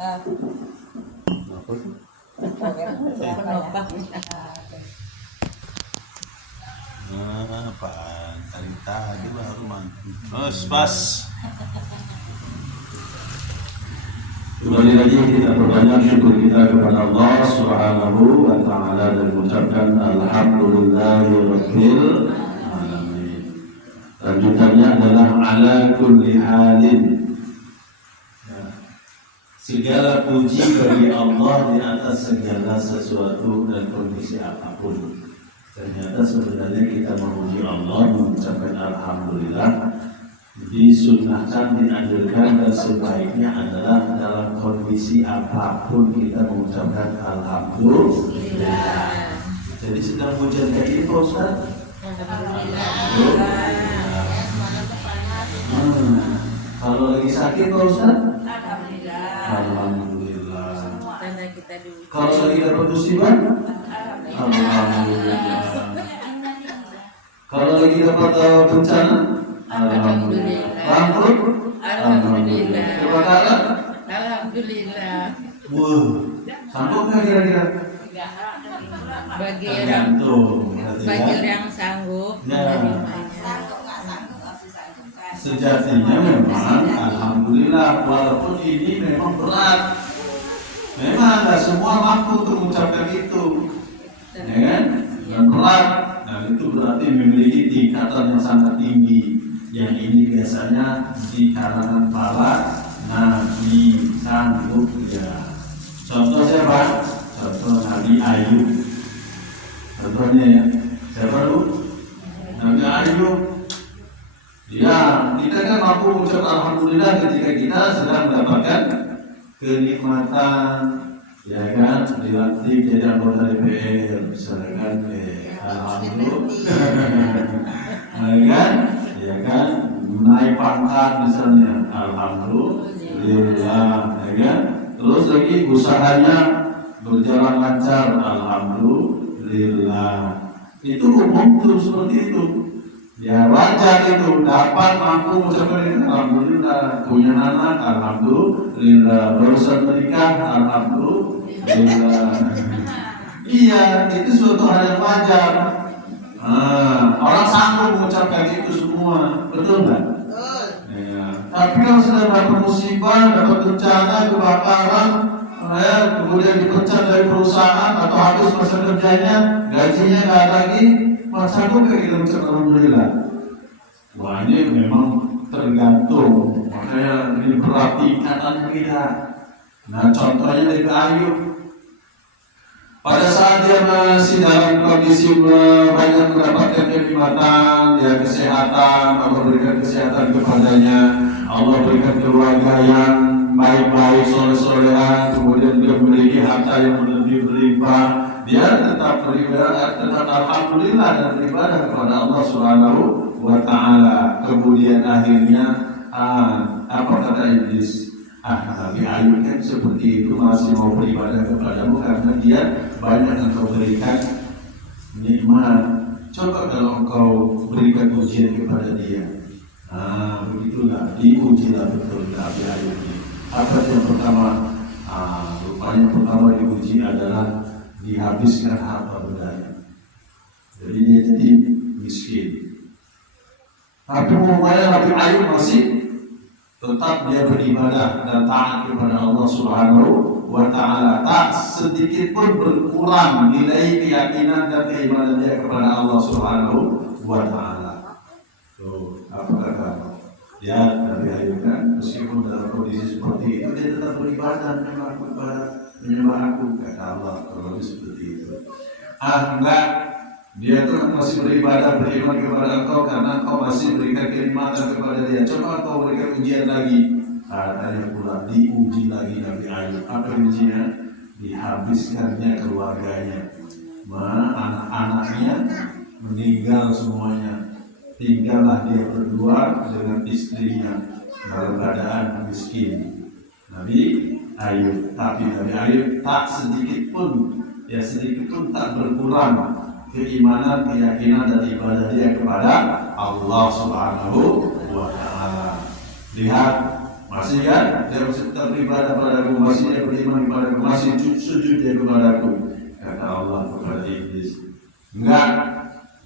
Apa tuh? Apaan? Tadi baru mandi. Pas. Kembali lagi kita perbanyak syukur kita kepada Allah Subhanahu wa Ta'ala dan mengucapkan Alhamdulillahirabbil alamin. Lanjutannya adalah ala kulli halin. Segala puji bagi Allah di atas segala sesuatu dan kondisi apapun. Ternyata sebenarnya kita memuji Allah, mengucapkan Alhamdulillah, disunnahkan, dianjurkan dan sebaiknya adalah dalam kondisi apapun kita mengucapkan Alhamdulillah. Jadi sedang hujan kayak ini Pak Ustaz? Alhamdulillah. Kalau lagi sakit Pak Ustaz? Alhamdulillah. Kalau lagi dapat musibah? Alhamdulillah. Kalau lagi dapat bencana? Alhamdulillah. Bangkrut? Alhamdulillah. Kebakaran? Alhamdulillah. Wah, sanggup nggak kira-kira? Bagi yang sanggup. Ya. Sejatinya memang Alhamdulillah, walaupun ini memang berat. Memang nggak semua mampu untuk mengucapkan itu, ya kan? Dan berat. Nah itu berarti memiliki tingkatan yang sangat tinggi. Yang ini biasanya di kalangan para nabi sanggup ya. Contoh siapa? Contoh Nabi Ayub. Contohnya ya, siapa lu? Nabi Ayub. Ya, kita kan mampu mengucap Alhamdulillah ketika kita sedang mendapatkan kenikmatan, ya kan, dilantik jadi anggota DPR, misalkan, Alhamdulillah, ya kan, naik pangkat misalnya, Alhamdulillah, ya kan, terus lagi usahanya berjalan lancar, Alhamdulillah, itu umum tuh seperti itu. Ya wajar itu dapat mampu mengucapkan itu Alhamdulillah, punya anak Alhamdulillah, barusan menikah Alhamdulillah. Iya, itu suatu hal yang wajar. Orang sanggup mengucapkan itu semua, betul nggak? Betul. Ya. Tapi kalau sudah dapat musibah, dapat bencana, kebakaran, kemudian dipecat dari perusahaan atau habis masa kerjanya, gajinya nggak ada lagi. Sanggup nggak kita mengucapkan Alhamdulillah? Wah ini memang tergantung. Makanya ini berarti katanya beda. Nah contohnya dari Ayub. Pada saat dia masih dalam kondisi banyak mendapatkan kenikmatan, dia kesehatan, Allah berikan kesehatan kepadanya, Allah berikan keluarga yang baik-baik, soleh-solehan, kemudian dia memiliki harta yang lebih berlimpah. Dia tetap beribadah, tetap Alhamdulillah dan beribadah kepada Allah Subhanahu wa Ta'ala. Kemudian akhirnya apa kata iblis? Nabi Ayub kan seperti itu masih mau beribadah kepadamu karena dia banyak engkau berikan nikmat. Coba kalau engkau berikan ujian kepada dia. Begitulah, diujilah betul Nabi Ayub ini. Apa yang pertama? Rupanya pertama diuji adalah dihabiskan harta bendanya. Jadi dia jadi miskin. Tapi umumnya Nabi Ayub masih tetap dia beribadah dan taat kepada Allah Subhanahu wa Ta'ala. Tak sedikit pun berkurang nilai keyakinan dan keimanan dia kepada Allah Subhanahu wa Ta'ala. Apa kata ya Nabi Ayub kan, meskipun dalam kondisi seperti itu dia tetap beribadah, menyembah aku, kata Allah. Kalau seperti itu, enggak, dia tuh masih beribadah, beriman kepada engkau karena engkau masih berikan kenikmatan kepada dia. Coba engkau berikan ujian lagi. Katanya pula diuji lagi Nabi Ayub. Apa ujinya? Dihabiskannya keluarganya, anak-anaknya meninggal semuanya. Tinggallah dia berdua dengan istrinya dalam keadaan miskin. Nabi Ayub, tapi Nabi Ayub tak sedikit pun tak berkurang keimanan, keyakinan dan ibadah dia kepada Allah Subhanahu wa Ta'ala. Lihat Masih kan? Dia beribadah padaku, masih dia beriman kepadaku, masih sujud dia kepadaku. Kata Allah kepada iblis, enggak,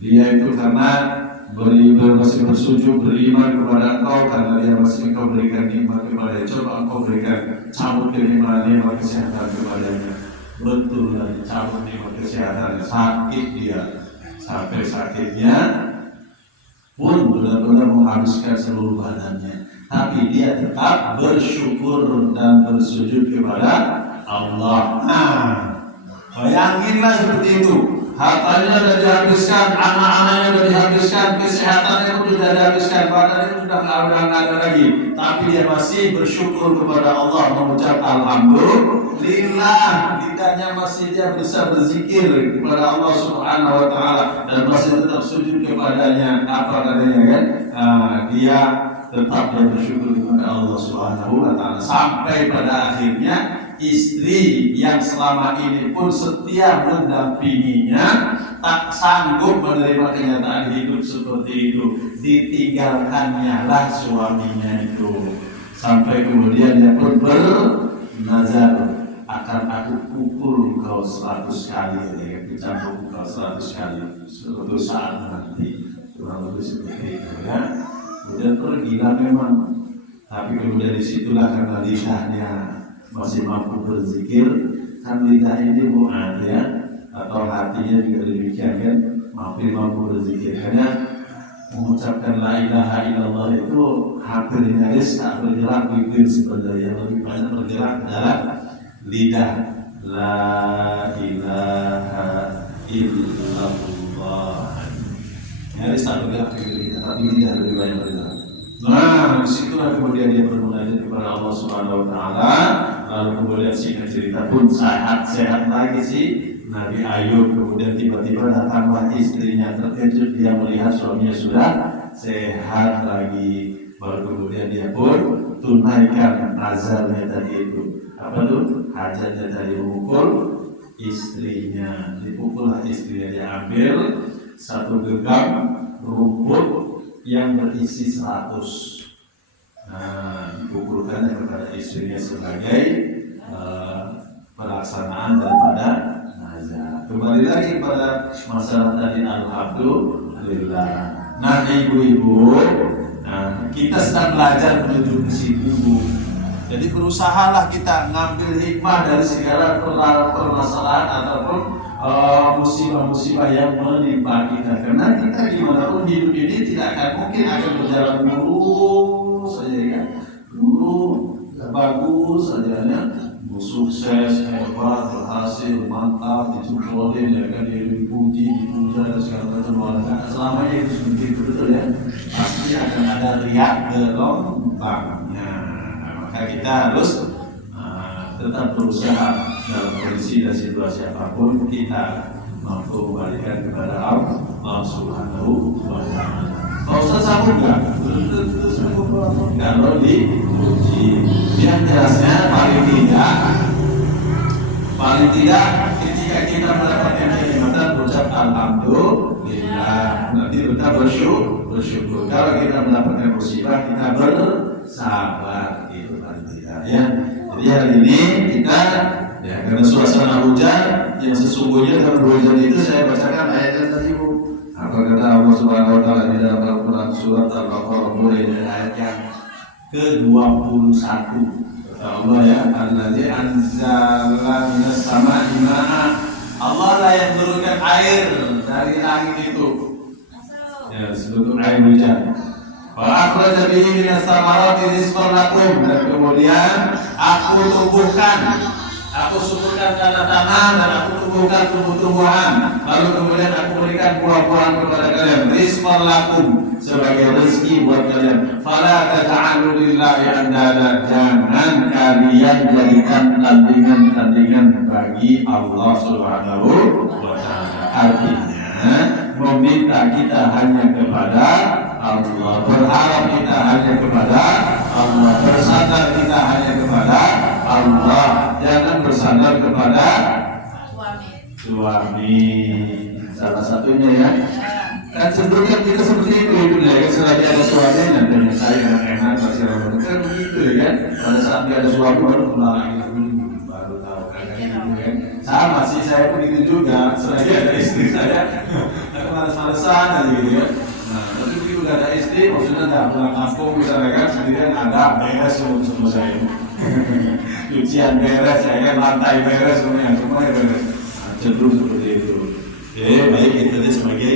dia itu karena masih bersujud beriman kepada engkau karena dia masih engkau berikan nikmat kepadanya. Coba engkau berikan cabut nikmat kesehatan kepadanya. Betul lagi cabut nikmat kesehatan, sakit dia sampai sakitnya pun benar-benar menghabiskan seluruh badannya, tapi dia tetap bersyukur dan bersujud kepada Allah. Bayanginlah seperti itu, hartanya sudah dihabiskan, anak-anaknya sudah dihabiskan, kesehatannya pun sudah dihabiskan, badannya sudah nggak ada lagi, tapi dia masih bersyukur kepada Allah, mengucap alhamdulillah, lidahnya masih dia bisa berzikir kepada Allah Subhanahu wa Ta'ala dan masih tetap sujud kepadanya. Apa katanya kan? Dia tetap dia bersyukur kepada Allah Subhanahu wa Ta'ala sampai pada akhirnya istri yang selama ini pun setia mendampinginya tak sanggup menerima kenyataan hidup seperti itu, ditinggalkannya lah suaminya itu, sampai kemudian dia pun bernazar, akan aku pukul engkau 100 kali, ya, dicambuk engkau 100 kali suatu saat nanti, kurang lebih seperti itu ya. Kemudian pergilah memang, tapi kemudian disitulah karena lidahnya masih mampu berzikir, kan lidah ini mu'ad ya, atau hatinya juga demikian kan, mampu berzikir. Karena mengucapkan la ilaha illallah itu hampir nyaris tak bergerak bibir sebenarnya, lebih banyak bergerak dalam lidah. La ilaha illallah nyaris tak bergerak bibir, tapi lidah lebih banyak bergerak. Nah, disitulah kemudian dia bermunajat kepada Allah Subhanahu wa Ta'ala. Lalu kemudian singkat cerita pun sehat lagi sih Nabi Ayub. Kemudian tiba-tiba datanglah istrinya, terkejut dia melihat suaminya sudah sehat lagi. Baru kemudian dia pun tunaikan nazarnya tadi itu. Apa tuh? Hajatnya tadi memukul istrinya. Dipukullah istrinya, dia ambil satu genggam rumput yang berisi 100. Dipukulkannya kepada istrinya sebagai pelaksanaan daripada nazar. Kembali lagi pada masalah tadi, alhamdulillah. Nah ibu-ibu, kita sedang belajar menuju ke situ. Jadi berusahalah kita ngambil hikmah dari segala permasalahan ataupun musibah-musibah yang menimpa kita, karena kita dimanapun hidup ini tidak akan mungkin akan berjalan mulus saja kan, bagus saja ya, sukses, hebat, berhasil, mantap, dicukurin ya kan, dipuji, dipuja dan segala macam. Selamanya itu seperti itu, betul ya, pasti akan ada riak gelombangnya. Maka kita harus tetap berusaha dalam kondisi dan situasi apapun, kita mampu kembalikan kepada Allah Subhanahu wa Ta'ala. Kalau Ustaz sanggup nggak? Kalau diuji, yang jelasnya paling tidak ketika kita mendapatkan kenikmatan berucap alhamdulillah, nanti kita bersyukur. Kalau kita mendapatkan musibah, kita bersabar, itu paling tidak ya. Jadi hari ini kita ya, karena suasana hujan yang sesungguhnya dalam hujan itu saya bacakan ayatnya tadi Bu. Apa kata Allah Subhanahu wa Ta'ala di dalam Al-Quran surat Al-Baqarah mulai dari ayat yang ke-21. Kata Allah ya, allazi anzala minas sama'i ma'a. Allah lah yang turunkan air dari langit itu. Ya, sebentuk air hujan. Fa'akhraja bihi minas samarati rizqan lakum, dan kemudian aku tumbuhkan, aku suburkan tanah dan aku tumbuhkan tumbuh-tumbuhan, lalu kemudian aku berikan buah-buahan kepada kalian, rizqan lakum, sebagai rezeki buat kalian. Fala taj'alu lillahi andada, jangan kalian jadikan tandingan bagi Allah Subhanahu wa Ta'ala. Artinya meminta kita hanya kepada Allah, berharap kita hanya kepada Allah, bersandar kita hanya kepada Allah, jangan bersandar kepada suami. Salah satunya ya. Kan cenderung kan kita seperti itu hidupnya kan, selagi ada suami nanti saya enak masih orang kan begitu ya kan. Pada saat dia ada suami baru kenal lagi, baru tahu kan gitu kan. Sama sih saya pun itu juga, selagi ada istri saya males-malesan aja gitu ya. Nah, tapi begitu gak ada istri, maksudnya nggak pulang kampung misalnya kan, sendirian ada beres semua saya. Cucian beres, ya kan, lantai beres semuanya beres. Nah, cenderung seperti itu. Oke, baik itu dia sebagai